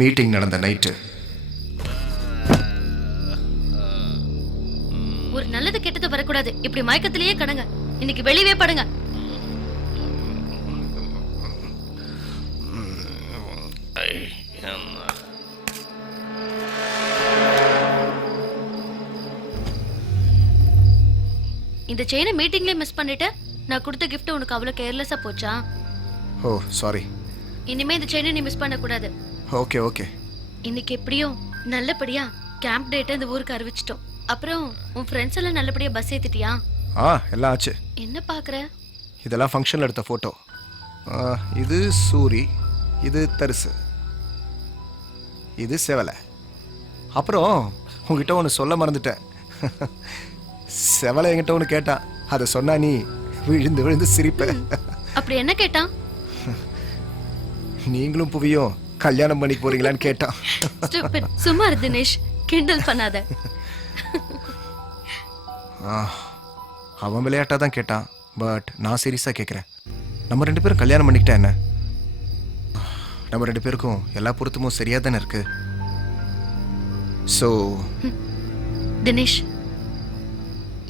Meeting நடந்த night. ஒரு நல்லது கெட்டது வரக்கூடாது. இப்படி மயக்கத்திலேயே கடங்க. இன்னைக்கு வெளியவே படுங்க. இந்த செயினை மீட்டிங்லயே மிஸ் பண்ணிட்டு நான் கொடுத்த கிஃப்ட் உனக்கு அவ்வளவு கேர்லெஸ்ஸா போச்சா? ஓ சாரி. இனிமே இந்த செயினை நீ மிஸ் பண்ண கூடாது. Okay okay. இன்னைக்கு எப்படியும் நல்லபடியா கேம்ப் டேட்டை இந்த ஊருக்கு அறிவிச்சிட்டோம். அப்புறம் உன் ஃப்ரெண்ட்ஸ் எல்லாம் நல்லபடியா பஸ் ஏத்திட்டியா? எல்லாம் ஆச்சு. என்ன பாக்குற? இதெல்லாம் ஃபங்க்ஷனில் எடுத்த ஃபோட்டோ. இது சூரி, இது தரிசு, இது செவலை. அப்புறம் உங்ககிட்ட ஒன்று சொல்ல மறந்துட்டேன். செவலை என்கிட்ட ஒன்று கேட்டான். அதை சொன்னா நீ விழுந்து விழுந்து சிரிப்ப. அப்படி என்ன கேட்டான்? நீங்களும் புவியும் கல்யாணம் பண்ணி போறீங்களான்னு கேட்டான். சும்மா இரு தினேஷ், கிண்டல் பண்ணாத. அவன் விளையாட்டா தான் கேட்டான். பட் நான் சீரியஸா கேட்குறேன். நம்ம 2 பேரும் கல்யாணம் பண்ணிக்கிட்டா என்ன? நம்ம 2 பேருக்கும் எல்லா பொருத்தமும் சரியா தானே இருக்கு. ஸோ தினேஷ்,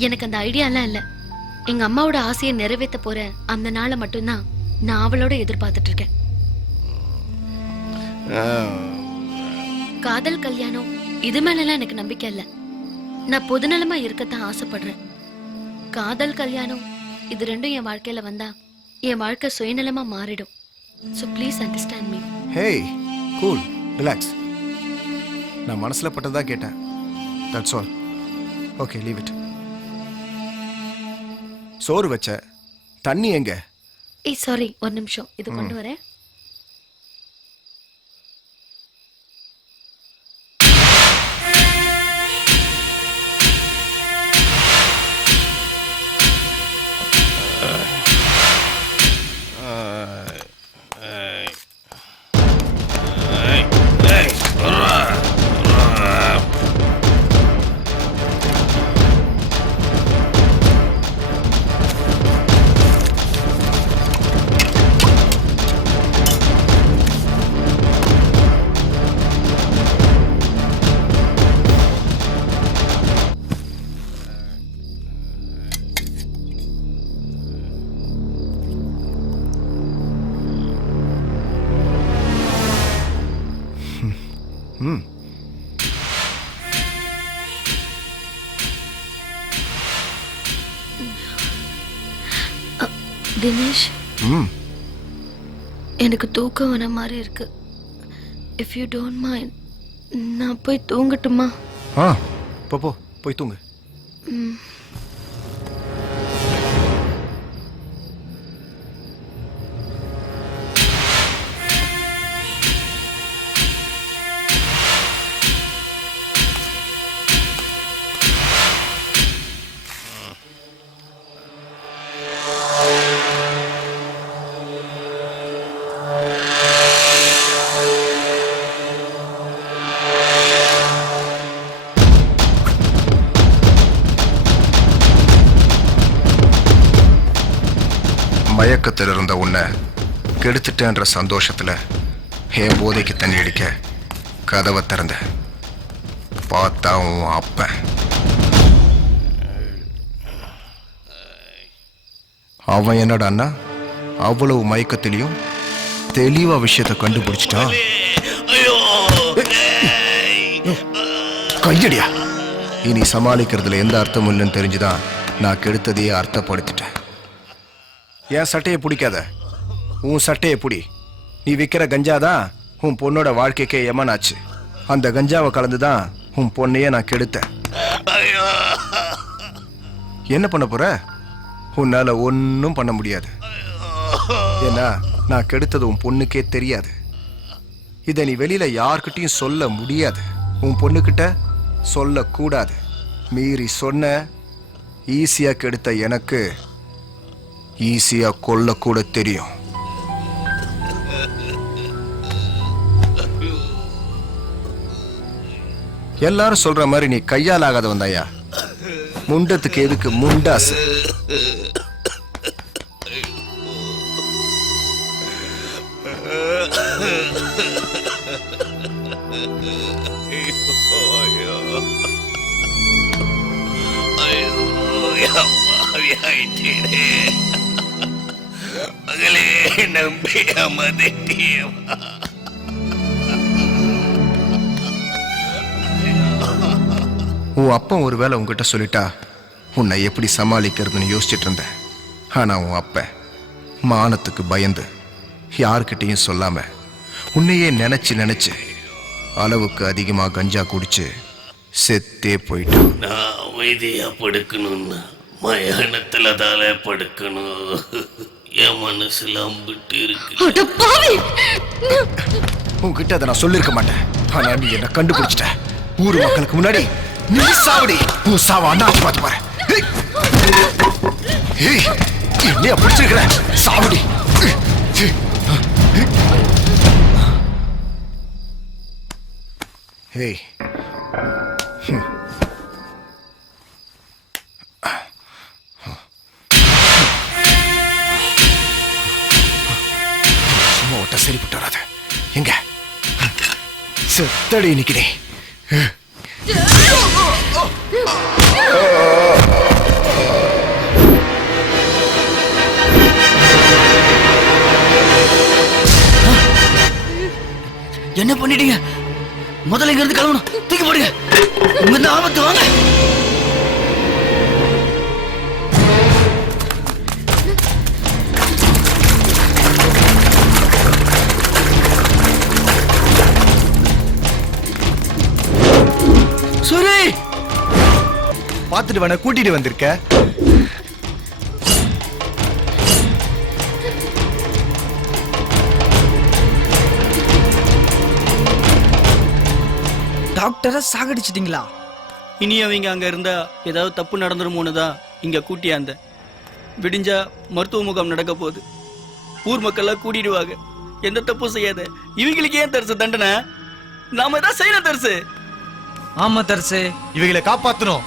எனக்கு அந்த ஐடியாலாம் இல்லை. எங்க அம்மாவோட ஆசையை நிறைவேற்ற போற அந்த நாளை மட்டும்தான் நான் அவளோட எதிர்பார்த்துட்டு இருக்கேன். காதல் கல்யாணம் இது மேலலாம் எனக்கு நம்பிக்கை இல்லை. நான் பொதுநலமா இருக்கத்தான் ஆசைப்படுறேன். காதல் கல்யாணம் இது ரெண்டும் என் வாழ்க்கையில வந்தா என் வாழ்க்கை சுயநலமா மாறிடும். So please understand me. Hey, cool, relax. நான் மனசுல பட்டதா கேட்டேன். That's all. Okay, leave it. சோறு வச்ச தண்ணி எங்க? ஏய் சாரி, ஒரு நிமிஷம், இது கொண்டு வரேன். தினேஷ், எனக்கு தூக்கம் வர மாதிரி இருக்கு. இஃப் யூ டோன்ட் மைண்ட், நான் போய் தூங்கட்டுமா? போ போய் தூங்கு. மயக்கத்தில் இருந்த உன்னை கெடுத்துட்டேன்ற சந்தோஷத்துல என் போதைக்கு தண்ணி அடிக்க கதவை திறந்த பார்த்தா உன் அப்பன். அவன் என்னடான்னா அவ்வளவு மயக்கத்திலையும் தெளிவா விஷயத்தை கண்டுபிடிச்சிட்டான். கையடியா. இனி சமாளிக்கிறதுல எந்த அர்த்தமும் இல்லைன்னு தெரிஞ்சுதான் நான் கெடுத்ததையே அர்த்தப்படுத்திட்டேன். என் சட்டையை பிடிக்காத, உன் சட்டையை பிடி. நீ விற்கிற கஞ்சாதான் உன் பொண்ணோட வாழ்க்கைக்கே எமனாச்சு. அந்த கஞ்சாவை கலந்துதான் உன் பொண்ணையே நான் கெடுத்தேன். என்ன பண்ண போற? உன்னால ஒன்னும் பண்ண முடியாது. ஏன்னா நான் கெடுத்தது உன் பொண்ணுக்கே தெரியாது. இதை நீ வெளியில யார்கிட்டையும் சொல்ல முடியாது. உன் பொண்ணுகிட்ட சொல்லக்கூடாது. மீறி சொன்ன ஈஸியா கெடுத்த எனக்கு ஈஸியா கொல்ல கூட தெரியும். எல்லாரும் சொல்ற மாதிரி நீ கையால் ஆகாத வந்தாயா? முண்டத்துக்கு எதுக்கு முண்டாசு? மகளே நம்பி அமதிட்டியவா. உன் அப்பன் ஒருவேளை உங்ககிட்ட சொல்லிட்டா உன்னை எப்படி சமாளிக்கிறதுன்னு யோசிச்சுட்டு இருந்தேன். ஆனா உன் அப்பன் மானத்துக்கு பயந்து யார்கிட்டையும் சொல்லாம உன்னையே நினைச்சு அளவுக்கு அதிகமா கஞ்சா குடிச்சு செத்தே போயிட்டான். நான் அமைதியா படுக்கணும்னா மயானத்துல தானே படுக்கணும். என் மனசுல அம்பிட்டு இருக்கு. உன்கிட்ட அதை நான் சொல்லிருக்க மாட்டேன். ஆனா நீ என்ன கண்டுபிடிச்சிட்ட. ஊர் மக்களுக்கு முன்னாடி நீ சாவடி. உன் சாவ அண்ணாச்சி பார்த்து பாரு. என்னைய பிடிச்சிருக்கிற சாவடி. ஏய் சும்மா ஒட்ட சரிப்பட்டு வராது. எங்க செத்தடி நிக்கிறேன். என்ன பண்ணிட்டீங்க? முதல்ல இங்க இருந்து கிளம்பணும். தூக்கி போடுங்க. இங்க ஆபத்து வாங்க. சூரி பார்த்துட்டு வேணா கூட்டிட்டு வந்திருக்க. டாக்டரை சாகடிச்சிட்டீங்களா? இனி அவங்க அங்க இருந்தா ஏதாவது தப்பு நடந்துருமோன்னு தான் இங்க கூட்டியாந்த. விடிஞ்சா மருத்துவ முகாம் நடக்க போகுது. ஊர் மக்கள்லாம் கூட்டிடுவாங்க. எந்த தப்பும் செய்யாத. இவங்களுக்கு ஏன் தரிசு தண்டனை? நாம தான் செய்யணும் தரிசு. ஆமா தரிசு, இவங்களை காப்பாத்தணும்.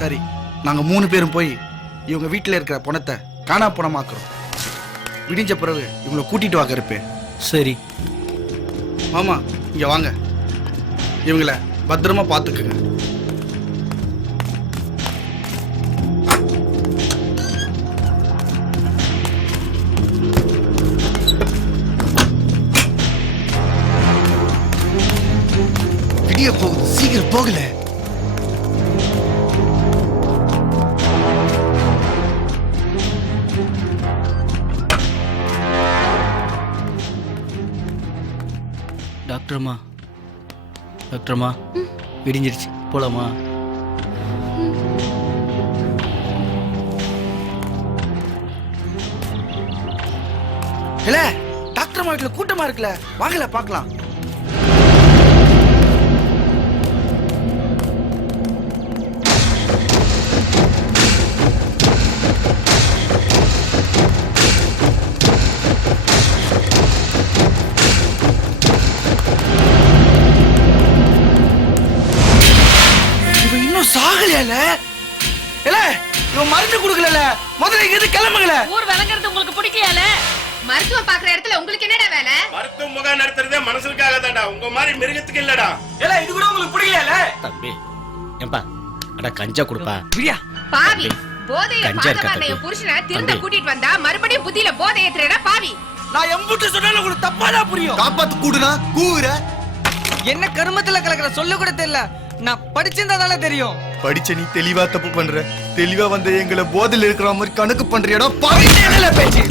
சரி, நாங்க 3 பேரும் போய் இவங்க வீட்டுல இருக்கிற பணத்தை காணா பணமாக்குறோம். விடிஞ்ச பிறகு இவங்களை கூட்டிட்டு வாங்க இருப்பேன். சரி மாமா, இங்க வாங்க. இவங்கள பத்திரமா பாத்துக்குங்க. விடிய போகுது, சீக்கிரம் போகல. டாக்டர்மா, டாக்டர்மா, விடிஞ்சிருச்சு, போலாமா? இல்ல டாக்டர் மாட்டில கூட்டமா இருக்குல்ல, வாங்கல பார்க்கலாம். இவன் இன்னும் சாகலையால? இல்ல இவன் மருந்து கொடுக்கல. முதல்ல இங்க இருந்து கிளம்புங்கள. ஊர் விளங்குறது உங்களுக்கு பிடிக்கல? மருத்துவம் பாக்குற இடத்துல உங்களுக்கு என்னடா வேலை? மருத்துவ முகாம் நடத்துறதே மனசுக்காக தான்டா, உங்க மாதிரி மிருகத்துக்கு இல்லடா. இல்ல இது கூட உங்களுக்கு பிடிக்கல. தம்பி ஏம்பா அட கஞ்சா குடுப்பா. பிரியா பாவி, போதைய கஞ்சா இருக்கா பாதமான தம்பி? என் புருஷனை திரும்ப தம்பி. கூட்டிட்டு வந்தா மறுபடியும் புத்தியில போதை ஏத்துறடா பாவி. நான் எம்புட்டு சொன்னாலும் உங்களுக்கு தப்பாதான் புரியும். காப்பாத்து கூடுனா கூவுற. என்ன கருமத்துல கலக்குற சொல்ல கூட தெரியல. நான் படிச்சிருந்ததால தெரியும். படிச்ச நீ தெளிவா தப்பு பண்ற. தெளிவா வந்த எங்களை போதில் இருக்கிற மாதிரி கணக்கு பண்றியடா பாவி. என்ன பேச்சு?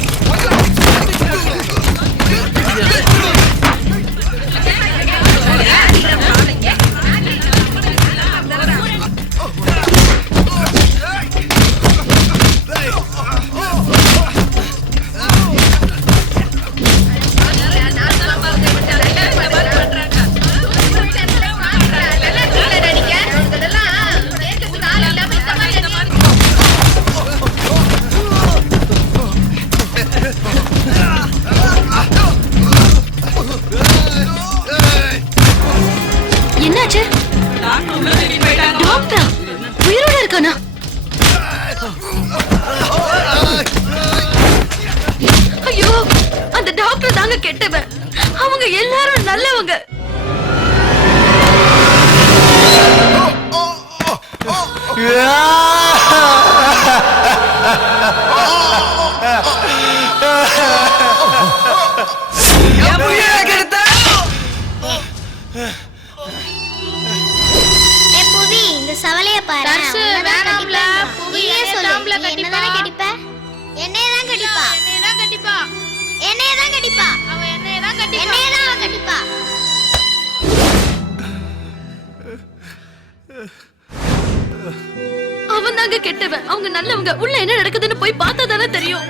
கெட்டவன், அவங்க எல்லாரும் நல்லவங்க. இந்த சவலைய பாரு. தர்சு, வேணாம்ல. புவி, நீயே சொல்லு. தாம்பல நீ கட்டிப்பா. என்னதானே கட்டிப்ப? என்னையதான் கட்டிப்பா. என்னையதான் கட்டிப்பா. என்னையதான் கட்டிப்பா. அவ என்னையதான் கட்டிப்பா. என்னையதான் அவ கட்டிப்பா. அவன் தாங்க கெட்டவன், அவங்க நல்லவங்க. உள்ள என்ன நடக்குதுன்னு போய் பார்த்தா தானே தெரியும்.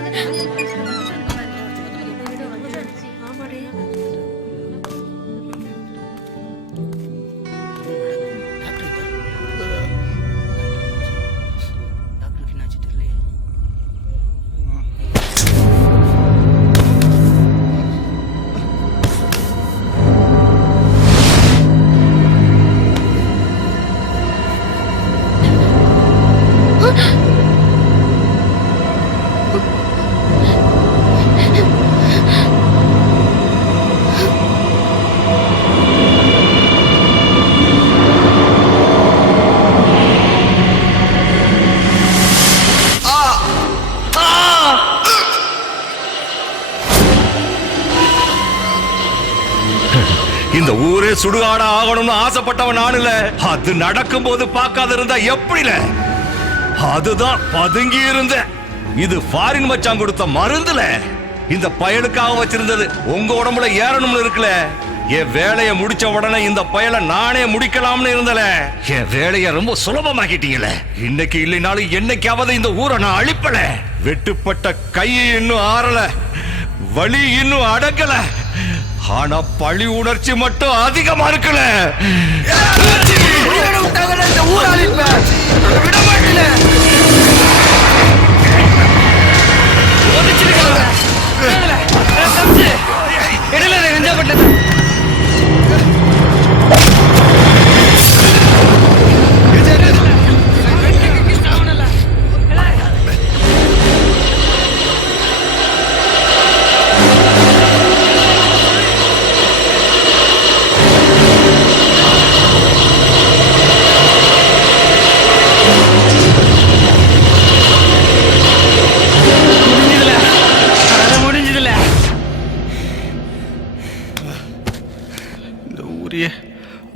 இந்த ஊரே சுடுகாட ஆகணும்னு ஆசைப்பட்டவன் நானுல. அது நடக்கும் போது பார்க்காத இருந்தா எப்படில? அதுதான் பதுங்கி இருந்த. இது ஃபாரின் மச்சான் கொடுத்த மருந்துல. இந்த பயலுக்காக வச்சிருந்தது உங்க உடம்புல ஏறணும்னு இருக்குல்ல. என் வேலையை முடிச்ச உடனே இந்த பயலை நானே முடிக்கலாம்னு இருந்தல. என் வேலையை ரொம்ப சுலபமாக்கிட்டீங்களே. இன்னைக்கு இல்லைனாலும் என்னைக்காவது இந்த ஊரை நான் அழிப்பல. வெட்டுப்பட்ட கையை இன்னும் ஆறல, வலி இன்னும் அடங்கல. ஆனா பழி உணர்ச்சி மட்டும் அதிகமா இருக்குல்ல.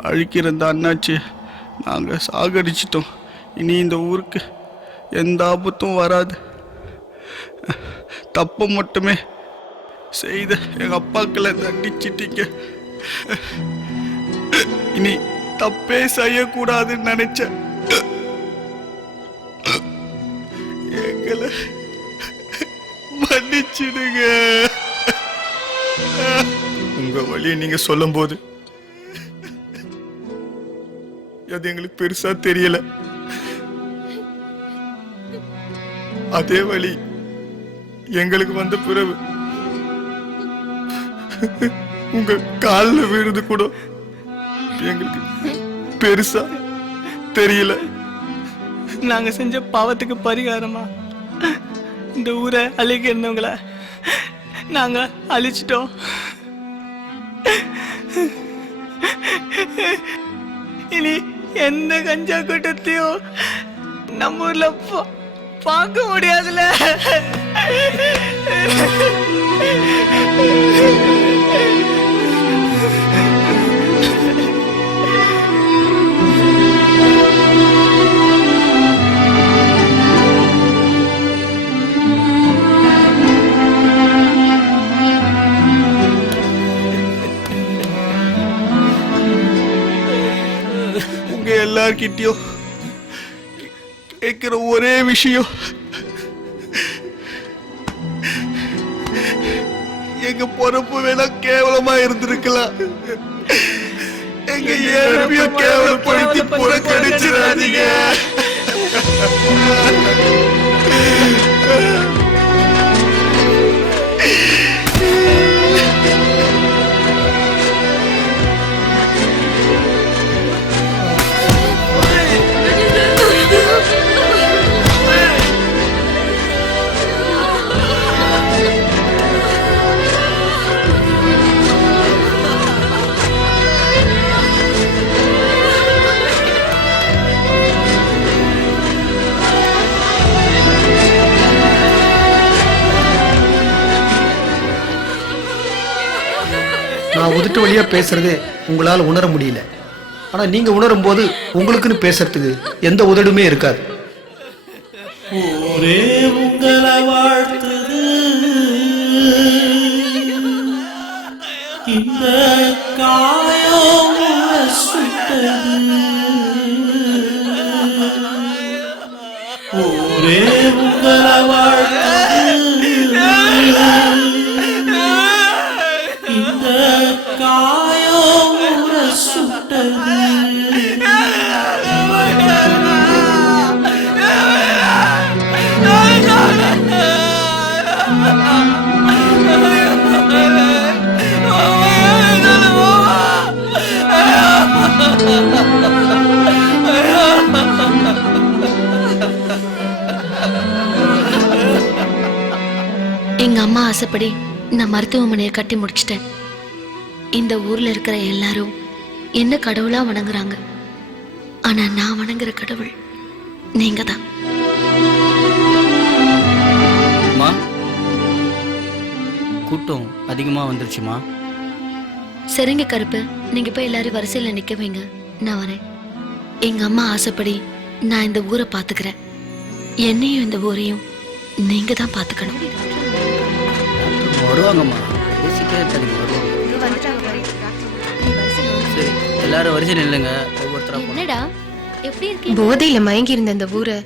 அழிக்கிற இந்த அண்ணாச்சி நாங்கள் சாகடிச்சிட்டோம். இனி இந்த ஊருக்கு எந்த ஆபத்தும் வராது. தப்பை மட்டுமே செய்த எங்கள் அப்பாக்களை தண்டிச்சிட்டீங்க. இனி தப்பே செய்யக்கூடாதுன்னு நினைச்சேன். எங்களை மன்னிச்சிடுங்க. உங்க வழியை நீங்க சொல்லும் போது அது எங்களுக்கு பெருசா தெரியல. அதே வழி எங்களுக்கு வந்த பிறகு உங்க காலில் விழுது கூட எங்களுக்கு பெருசா தெரியல. நாங்க செஞ்ச பாவத்துக்கு பரிகாரமா இந்த ஊரை அழிக்க இருந்தவங்கள நாங்க அழிச்சிட்டோம். இனி எந்த கஞ்சா கூட்டத்தையும் நம்ம ஊர்ல பார்க்க முடியாதுல. எல்லார்கிட்டயும் கேட்கிற ஒரே விஷயம், எங்க பொறுப்பு வேணா கேவலமா இருந்திருக்கலாம். எங்க ஏழ்மையும் கேவலப்படுத்தி புறக்கணிச்சிடாதீங்க. நான் உதட்டு வழியா பேசுறதே உங்களால உணர முடியல. ஆனா நீங்க உணரும் போது உங்களுக்குன்னு பேசுறதுக்கு எந்த உதடுமே இருக்காது. ஒரே உங்களை வாழ்த்துது இந்த காயம் சுட்டது. ஒரே உங்களை வாழ்த்துது இந்த காயம் சுட்டது. எங்க அம்மா ஆசைப்படி நான் மருத்துவமனையை கட்டி முடிச்சிட்டேன். இந்த ஊர்ல இருக்கிற எல்லாரும் என்ன கடவுளா வணங்குறாங்க. ஆனா நான் வணங்குற கடவுள் நீங்க தான். அம்மா, கூட்டம் அதிகமா வந்துருச்சுமா. சரிங்க கருப்பு, நீங்க போய் எல்லாரும் வரிசையில நிக்க வைங்க, நான் வரேன். எங்க அம்மா ஆசைப்படி நான் இந்த ஊரை பாத்துக்கிறேன். என்னையும் இந்த ஊரையும் நீங்க தான் பாத்துக்கணும். வருவாங்கம்மா, பேசிட்டே இருக்காதீங்க, வருவாங்க. சரி, எல்லாரும் வரிசையில் இல்லைங்க, ஒவ்வொருத்தரா போலாம். என்னடா எப்படி இருக்கீங்க? போதையில மயங்கி இருந்த அந்த ஊரை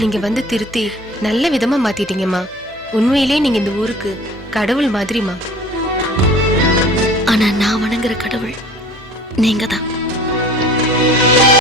நீங்க வந்து திருத்தி நல்ல விதமா மாத்திட்டீங்கம்மா. உண்மையிலே நீங்க இந்த ஊருக்கு கடவுள் மாதிரிமா. ஆனா நான் வணங்குற கடவுள் நீங்க தான்.